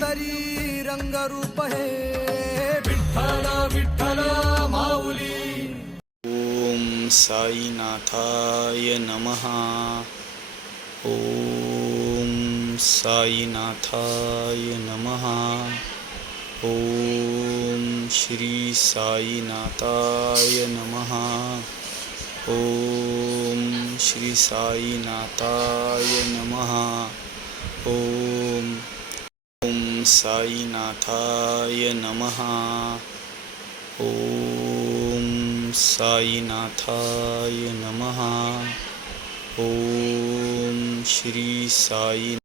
तरी रंगरूप हे. विठ्ठल विठ्ठल माऊली. ॐ साईनाथाय नमः. ॐ साईनाथाय नमः. ॐ श्री साईनाथाय नमः. ॐ श्री साईनाथाय नमः. ॐ साईनाथाय नमः। ॐ साईनाथाय नमः। ॐ Shri Sai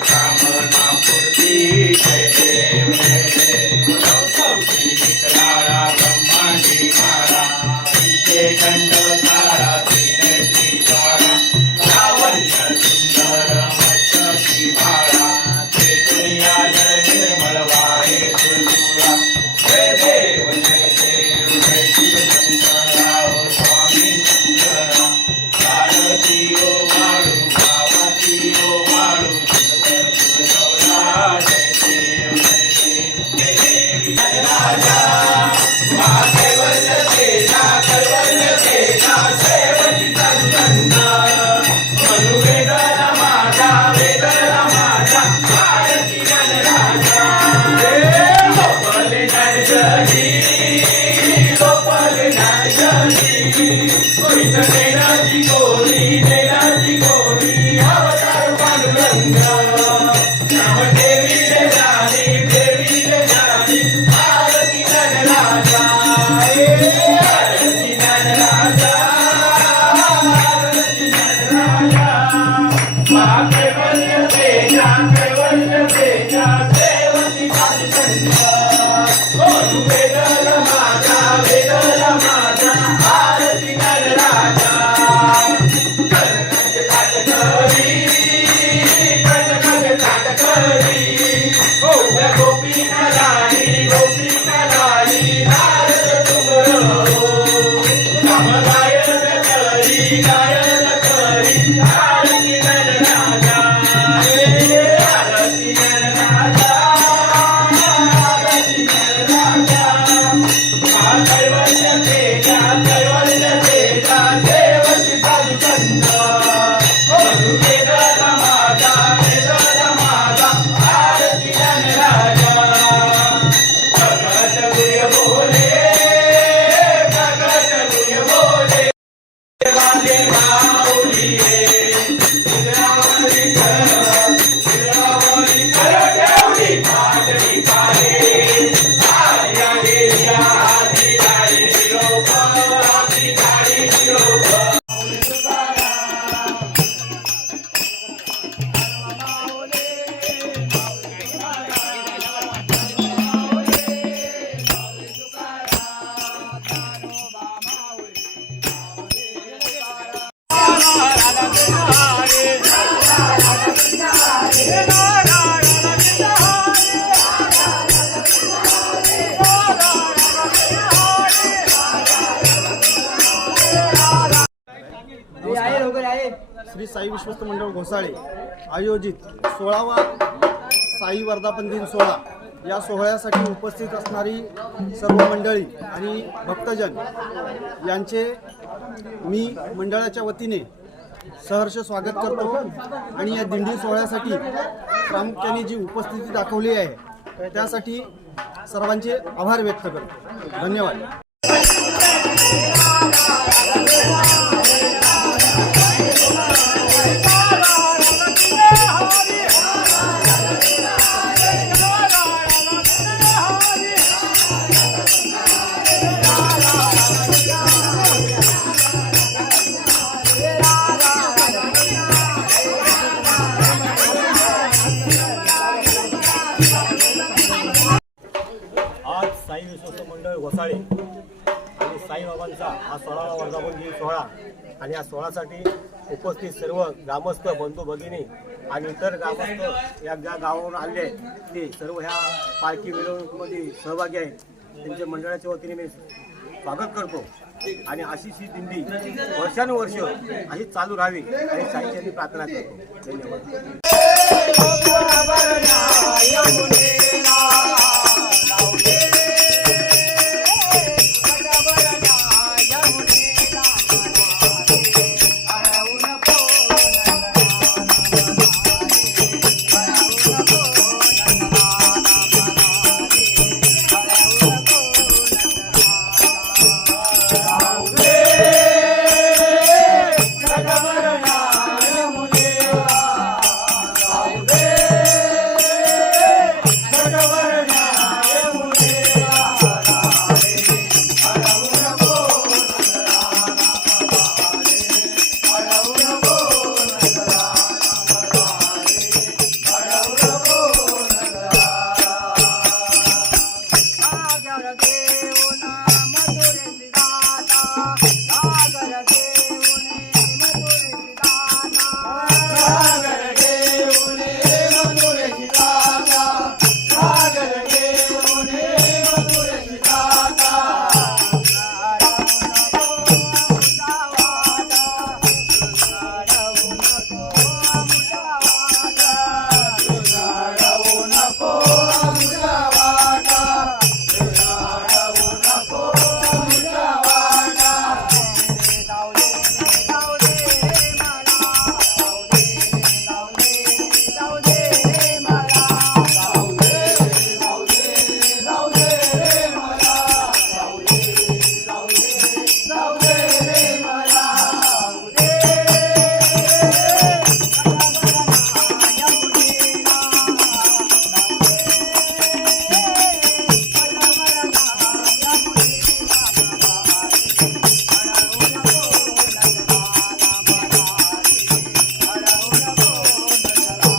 time, time for tea. É Devi Ghosale आयोजित सोळावा साई वर्धापन दिन सोहळा. या सोहळ्यासाठी उपस्थित असणारी सर्व मंडळी आणि भक्तजन यांचे मी मंडळाच्या वतीने सहर्ष स्वागत करतो आणि या दिंडी सोहळ्यासाठी प्रामुख्याने जी उपस्थिती दाखवली आहे त्यासाठी सर्वांचे आभार व्यक्त करतो. धन्यवाद. आज आणि या सोहळ्यासाठी उपस्थित सर्व ग्रामस्थ बंधू भगिनी आणि इतर ग्रामस्थ या ज्या गावावरून आले ते सर्व ह्या पालखी मिरवणुकीमध्ये सहभागी आहेत. त्यांच्या मंडळाच्या वतीने मी स्वागत करतो. आणि अशीच ही दिंडी वर्षानुवर्ष अशी चालू राहावी आणि साईची मी प्रार्थना करतो. धन्यवाद.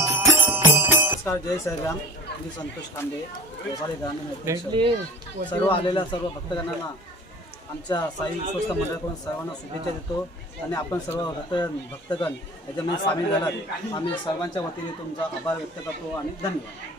नमस्कार जय श्रीराम मी संतोष कांबे गोसाळे ग्रामीण अध्यक्ष सर्व आलेल्या सर्व भक्तगणांना आमच्या साई विश्वस्त मंडळाकडून सर्वांना शुभेच्छा देतो आणि आपण सर्व भक्त भक्तगण याच्यामध्ये सामील झालात. आम्ही सर्वांच्या वतीने तुमचा आभार व्यक्त करतो आणि धन्यवाद.